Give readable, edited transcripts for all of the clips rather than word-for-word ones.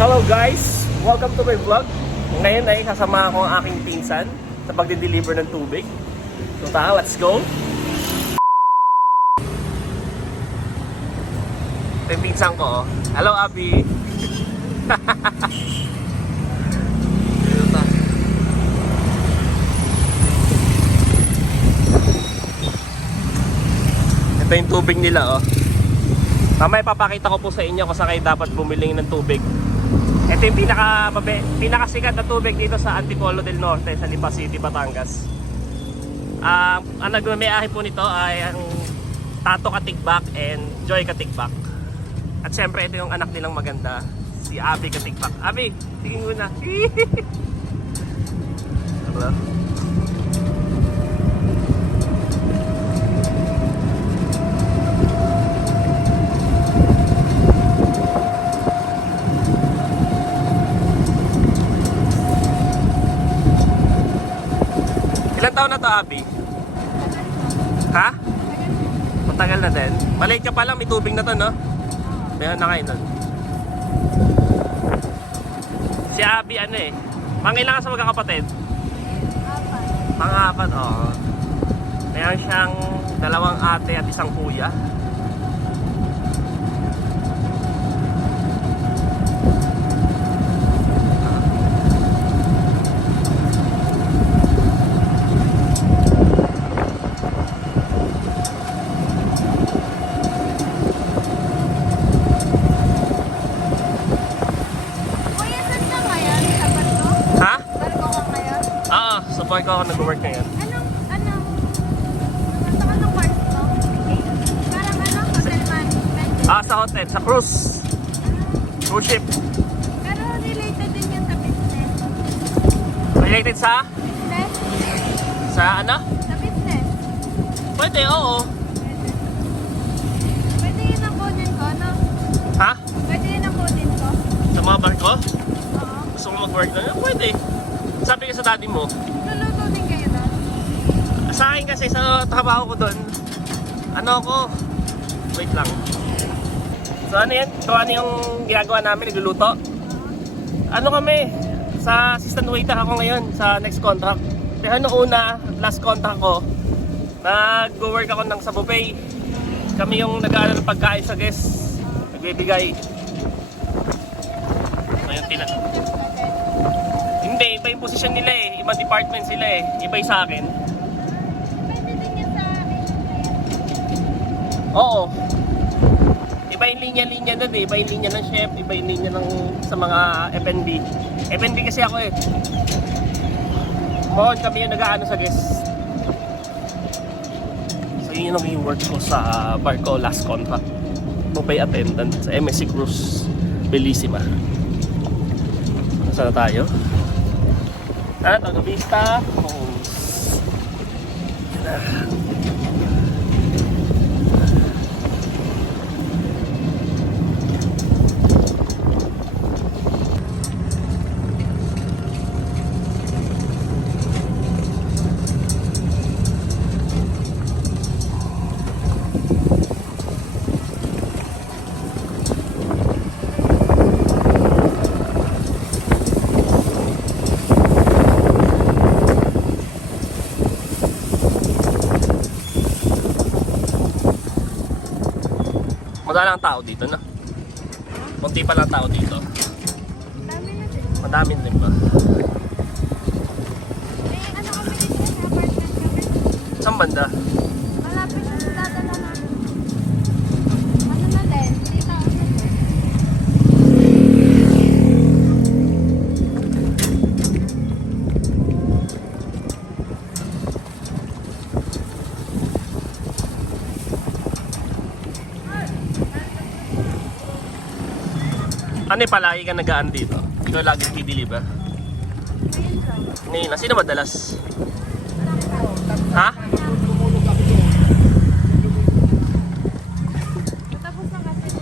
Hello guys! Welcome to my vlog. Ngayon ay kasama ko ang aking pinsan sa pagde-deliver ng tubig. So tara, let's go! Ito yung pinsan ko. Hello, Abby! Ito yung tubig nila, oh. Mamaya papakita ko po sa inyo kung saan kayo dapat bumili ng tubig. Ito yung pinakasikat na tubig dito sa Antipolo del Norte, sa Lipa City, Batangas. Ang nagmamayahe po nito ay ang Tato Katigbak and Joy Katigbak. At syempre ito yung anak nilang maganda, si Abby Katigbak. Abby, tingin mo na. Hello? Ilan taon na to, Abby? Ha? Matagal na din. Maliit ka pa lang, may tubig na to, no? Meron na kayo nun. Si Abby, ano eh? Pangilan ka sa magkakapatid? Pang-apat, oo. Meron siyang 2 ate at 1 kuya. Support ko ako nag-work ngayon. Anong course mo? Parang hotel management? Sa hotel, sa cruise. Cruise ship. Pero related din yan sa business. Related sa? Business? Sa ano? Sa business. Pwede, oo. Pwede yun ang kunin ko, no? Ha? Pwede yun ang kunin ko? Sa mga barko? Oo. Gusto mo mag-work na? Pwede. Sabi ka sa daddy mo. Luluto din kayo doon? Sa akin kasi sa trabaho ko doon, ano ako? Wait lang. So ano yan? So ano yung ginagawa namin? Nagluluto? Ano kami? Sa assistant waiter ako ngayon sa next contract. Pero noong una, last contract ko, nag-work ako sa buffet. Kami yung nag-aaral ng pagkain sa guests. Nagbibigay. Ngayon Hindi, iba yung position nila eh. Ibang department sila eh. Iba yung sa akin. Pwede din yan sa Oo. Iba yung linya-linya doon eh. Iba yung linya ng chef, iba yung linya ng sa mga F&B. F&B kasi ako eh. Mohon kami yung nag-aano sa guest. So yun yung work ko sa bar ko last contract. Buffet attendant sa MSC Cruise Bellissima. Saan na tayo? Vista Homes. Wala lang tao dito na. Kunti pa lang tao dito. Dami na din. Madami din ba? Ano kami dito sa apartment kami? Saan banda? Malapit na sa dadala namin. Ano na din? 3,000 din. Ano yung palagi ka nagaan dito? Ikaw lagi nag-deliver? Ngayon lang. Sino madalas? Ha? Tapos na kasi.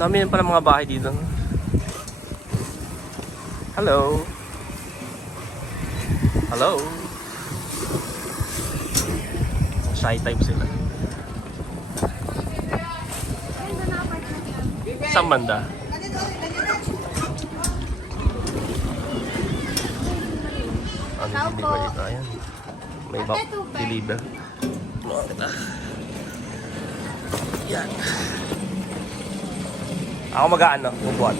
Dami yan pala mga bahay dito. Hello. Hello. Shy type sila. Saan banda? Ano deliver dito? Ayan. May back deliver. Ano kita? Yan. Ako mag-aano, upuan.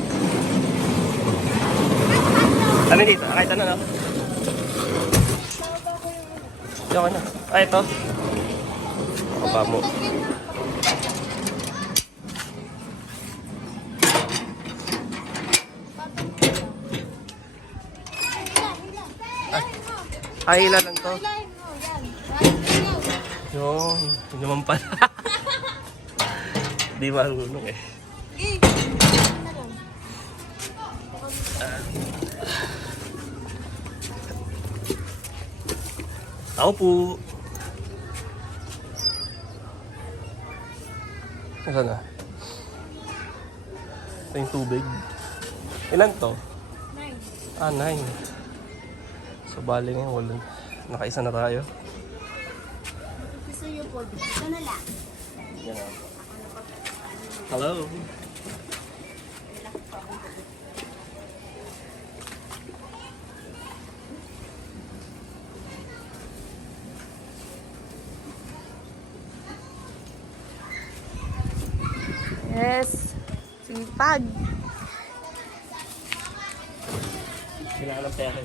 Ano dito? Kahit ano, no? Diyan ka na. Ah, ito. Baba mo. Ay, hila lang to. Hilahin mo, yan. Right, Yun. Yun naman pala. Di marunong eh. Ako po. Nasaan na? Ito yung tubig. Ilan to? 9. Ah, 9. So, bali ngayon, wala. Nakaisa na tayo. Gusto nyo po. Ito na lang. Yan na. Hello. Yes. Sipag. Kailangan ng pera.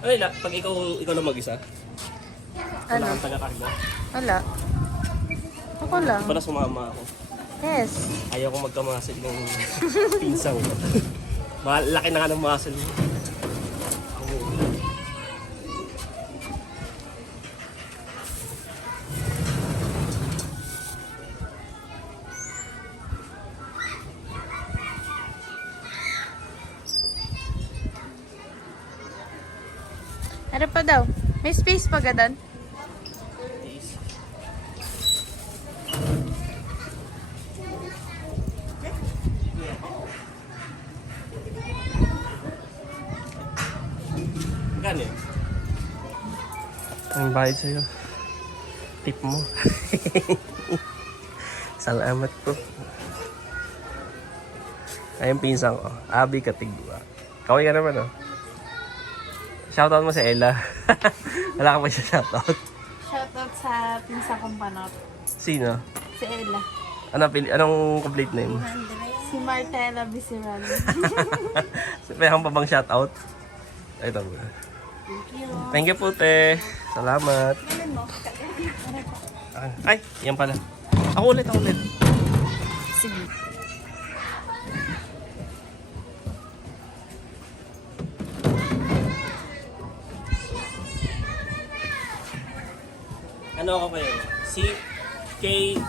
Ay, pag ikaw lang mag-isa, wala Ano? kang taga-karga. Wala. Ako lang. Para sumama ako. Yes. Ayaw ko magkamasil ng pinsang ko. Malaki na nga ng muscle mo. Ano pa daw? May space pa ka doon? Gano yun? Ang bayad sa'yo. Tip mo. Salamat po. Ayun pinsan ko. Abi Katigwa. Kaway ka naman, oh. Shoutout mo si Ella. Wala ka pa siya shoutout. Shoutout sa pinsa kong panot. Sino? Si Ella. Anong complete name? Si Martela Bisiral. Mayroon pa bang shoutout? Ito po. Thank you. Thank you po, te. Salamat. Ganun mo. Ay, yan pala. Ako ulit. Sige. Ano ako kayo? CKOTD.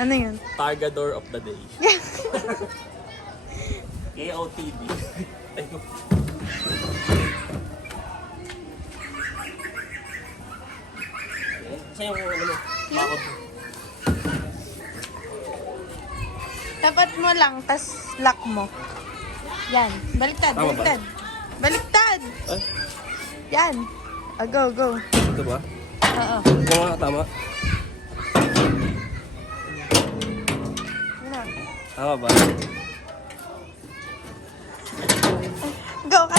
Ano yun? Targador of the Day. KOTD. Ayun. Saan yung ano mo? Bakod mo. Tapat mo lang, tas lock mo. Yan. Baliktad, Tama ba? baliktad. Baliktad! Ay, Yan. Go, go. ito ba? Oo. Ito nga, tama. Ano? Tama ba? Go ka.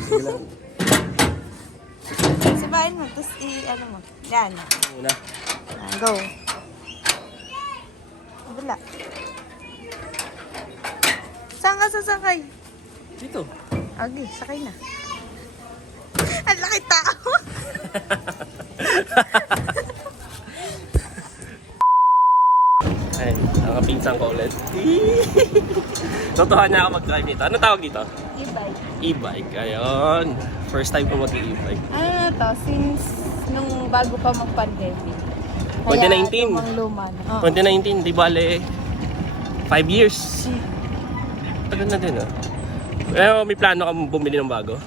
Sige lang. Hibahin mo, tapos ano mo. Yan. Muna. Go. Wala. Saan ka sasakay? Dito. Okay, sakay na. Ang laki tao. Ayun, ang kapinsan ko ulit. Tutuhan niya ako mag-drive nito. Ano tawag dito? E-bike. E-bike. Ayun. First time ko mag-e-bike. Ano na to? Since nung bago pa mag-pandemic. 2019. Lumang-luma na. 2019, di bale 5 years. Tagal na din Pero may plano ka bumili ng bago?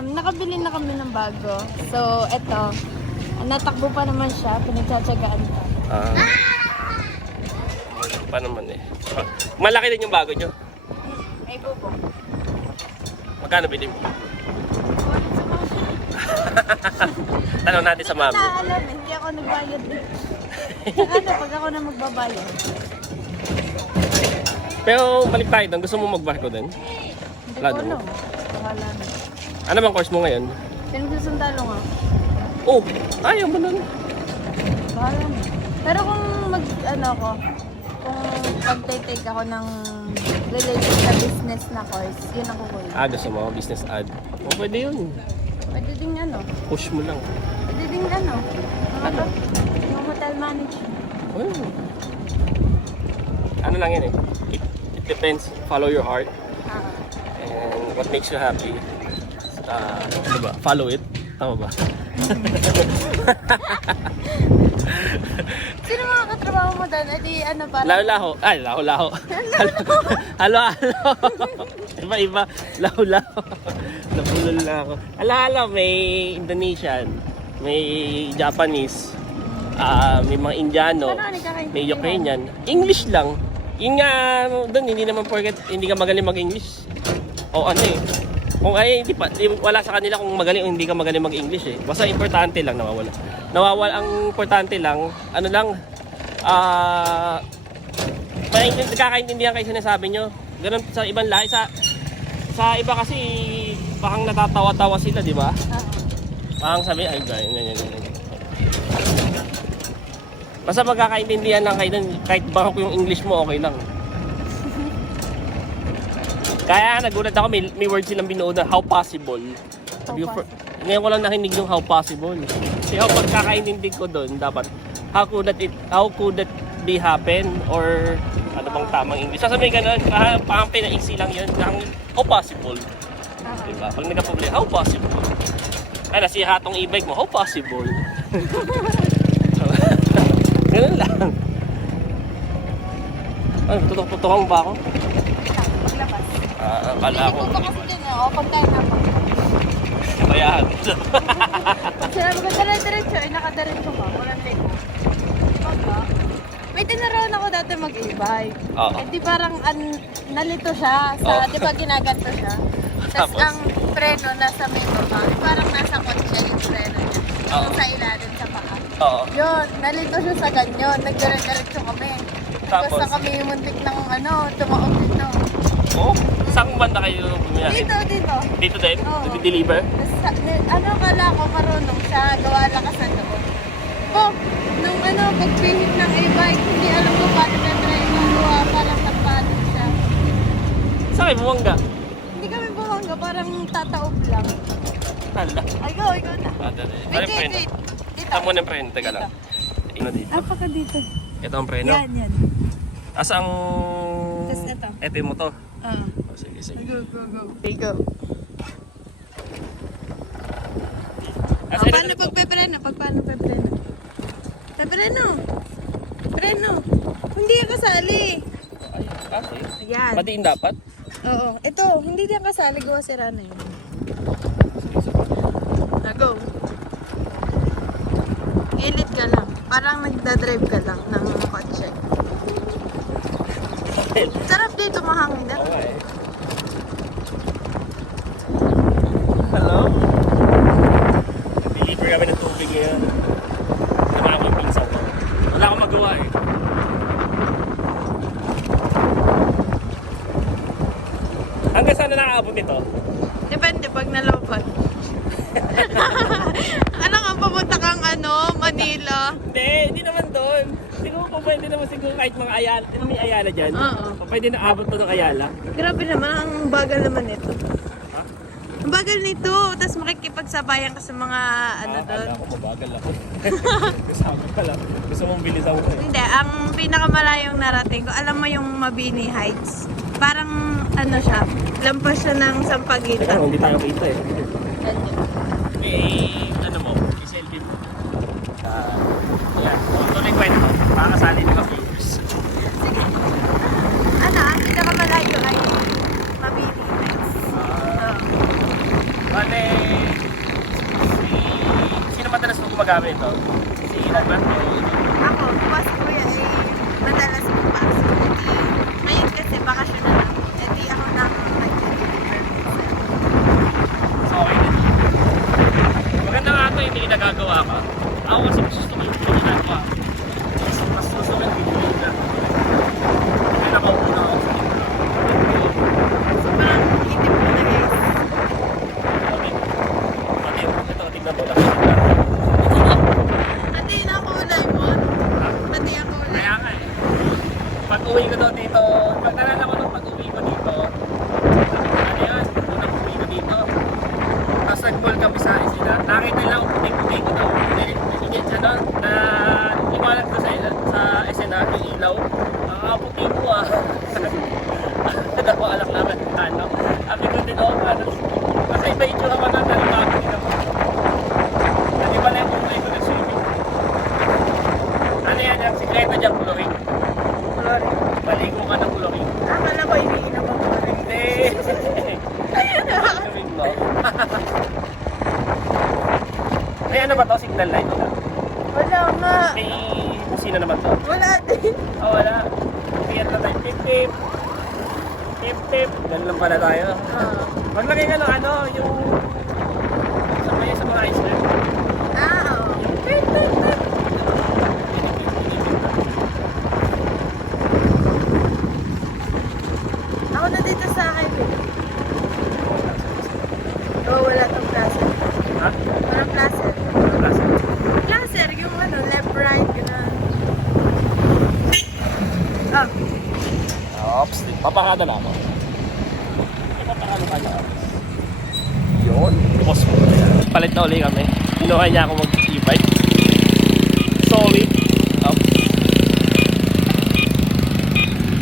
Nakabili na kami ng bago. So, eto. Natakbo pa naman siya. Pinagtsatsagaan pa. Pa naman Malaki din yung bago nyo. Ay, bubo. Magkano bili mo? Tanong natin sa mami. Naalam hindi ako nagbayad eh. Ano, pag ako na magbabayad. Pero balik tayo doon. Gusto mo magbarko din? Hindi Wala ko naman. alam. Wala na. Ano bang course mo ngayon? Pinagsusundalo nga. Oh, ayaw mo nun. Bahala na. Pero kung kung pag-take ako ng related sa business na course, yun ang kukunin. Gusto mo? Business ad. Oh, pwede yun. Pwede ding Push mo lang. pwede ding yung hotel management. Oh. Ano lang yan It depends. Follow your heart. And what makes you happy. Ano ba? Follow it. Tama ba? Sino mga katrabaho mo doon? Edi parang... Laho-laho. Ay, laho-laho. Halo-halo. Iba-iba. Laho-laho. Napulol na ako. Ala-ala, may Indonesian. May Japanese. May mga Indiano. May Ukrainian. English lang. Yun nga, doon, hindi naman porket hindi ka magaling mag-English. O kung wala sa kanila kung magaling o hindi ka magaling mag-English Basta importante lang nawawala. Ang importante lang, kakaintindihan kayo sinasabi nyo. Ganun sa ibang lahi. Sa iba kasi, bakang natatawa-tawa sila, di ba? Bakang sabi, ay, ganyan. Basta magkakaintindihan lang kayo dun, kahit baka yung English mo, okay lang. Kaya nagulat ako, may word silang binuod na how possible. Ngayon ko lang nakinig yung how possible. Kasi pagkakaintindi ko doon, dapat how could that be happen or ano bang tamang English. Sasabihin ka nun, parang pinaiksi lang yun, how possible. Diba? Pag nagka-problema, how possible. Ay, nasiha tong e-bike mo, how possible. Ganun lang. Ay, tutok-tutokang ba ako? Paglabas. Akala ko. Hindi ko kasi din pagkain na pa. Bayahan. Pag sinabi ko dire-diretso, nakadiretso ka. Walang liko. Diba ba? May tinarawan ako dati mag-e-bike. Oo. Di parang nalito siya. Di ba ginaganto siya? Tapos Tapos? ang preno nasa may baba. Parang nasa kotse yung preno niya. Oo. Yung sa ilalim sa paa. Oo. Yun, nalito siya sa ganyan. Nagdire-diretso kami. Tapos? Tapos na kami muntik ng tumaon dito. Oh, saan banda kayo bumiyahin? Dito. Dito din? Oo. Nag-deliver? Kala ko marunong siya, gawa lakas na doon. Nung pagpihit ng e-bike, hindi alam ko paano na try ng gawa, parang nagpalit siya. Saan kayo bumangga? Hindi kami bumangga, parang tataob lang. Hala. Ay, go, ikaw na. Wait. Dito. Saan mo ng preno? Teka lang. Dito. Paka dito. Ito ang preno? Yan. Asang... Tas ito. Ito yung motor? Ah. Oh, sige. Go. Okay, go. Asa Paano pagpepreno? Paano pepreno? Preno. Hindi yan kasali. Ay, kasi. Ayan. Matiin dapat? Oo. Ito, hindi yan kasali. Gawa si Rana yun. Go. Gilid ka lang. Parang nagdadrive ka lang ng kotse. Sarap dito, mahangin na. Okay. Hello? Deliver kami ng tubig ngayon. Sama ako yung pinsan ko. Wala akong magawa Hanggang saan na nakaabot nito? Depende pag nalobat. Manila. Hindi naman doon. Siguro kung pwede naman siguro kahit mga Ayala, may Ayala dyan. Oo. Kung pwede na abot to ng Ayala. Grabe naman, ang bagal naman nito. Ang bagal nito, tapos makikipagsabayan ka sa mga ano doon. Akala ko mabagal ako. Kasama pala. Gusto mong bilisan ko eh. Hindi, ang pinakamalayong narating ko, alam mo yung Mabini Heights. Parang ano siya, lampas siya ng Sampaguita. Teka, hindi tayo kita eh. Ano mo, i-selfie mo. Yan, ito na yung kwento. Pakakasali ni ka-viewers. Ano, ang pinakamalayo ay Mabini Heights. Bale, sino madalas mo gumagamit ito? Si Ilan ba? Ako, bukas kuya eh, madalas magpasok. Ngayon kasi bakasyon na lang. Hindi ako nang nag-deliver. So, okay din. Maganda nga ito, hindi nagagawa ka. Ako kasi gusto ko yung ginagawa. Mas gusto ko yung bibigyan na. Hindi nakaupo na ako sa libro. Sobrang hitip ko na guys. Pati, ito, tignan mo lang. Pati na kulay mo. Pati ang kulay. Kaya nga eh. Pag uwi ko daw dito, pag nalala ko nung pag uwi ko dito, ano yan, unang uwi ko dito. Tapos nag-call kami sa isina. Nakita lang ako puting-puti ko daw. Hindi siya doon, na iwalag ko sa esena, yung ilaw. Ang puti ko ah. Ako alam naman, ano. Sabi ko din ako, ano. Kasi iba yung tsura ko na nalibago din ako. Hindi pala yung kulay ko nag-swimming. Ano yan, yung sikreto dyan, chlorine. Chlorine. Baligo ka ng chlorine. Akala ko iniinom ang chlorine. Hindi. Sabihin mo. May ano ba to? Signal light? Wala nga. May sino naman to? Wala din. Oh, wala. Kaya na tayo. Tip tip. Tip tip. Ganun lang pala tayo. Maglagay ka ng ano, yung sa mga ice cream. Oo. Ako na dito sa highway. Oh, wala tong placer. Ha? Walang placer. Klase. Placer, yung ano, left, right, gano'n. Oh. Ops. Papakada na ako. Papakada ka na. Yun. Boss mo. Palit na ulit kami. Kinuha niya ako mag-e-bike. Sorry. Ops.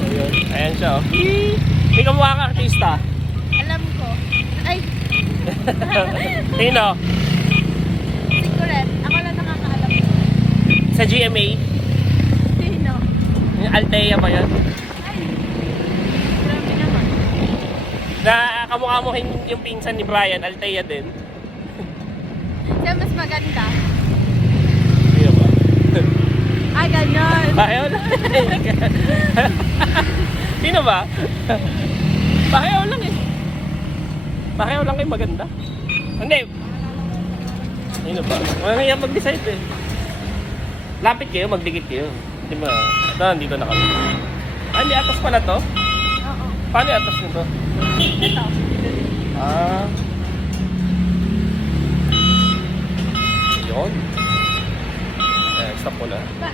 Ayun. Ayan siya oh. Hindi ka mukha ka artista. Alam ko. Ay, Sino? sikuret. Ako lang nakakaalam. Sa GMA. Sino? Yung Altea ba yan? Ay, grabe naman. Na kamukha mo yung pinsan ni Brian, Altea din. Siya mas maganda. Sino ba? Ah, ganyan. Paheho lang. Sino ba? Paheho lang eh. Paheho lang kayo maganda. Hindi. Sino ba? Wala nga mag-decide eh. Lapit kayo, magdikit kayo. Di ba? Ito, nandito na kami. Ah, may atas pala to? Oo. Paano yung atas nito? Ito. Ah. Yun. Eh, stop ko na. Ba?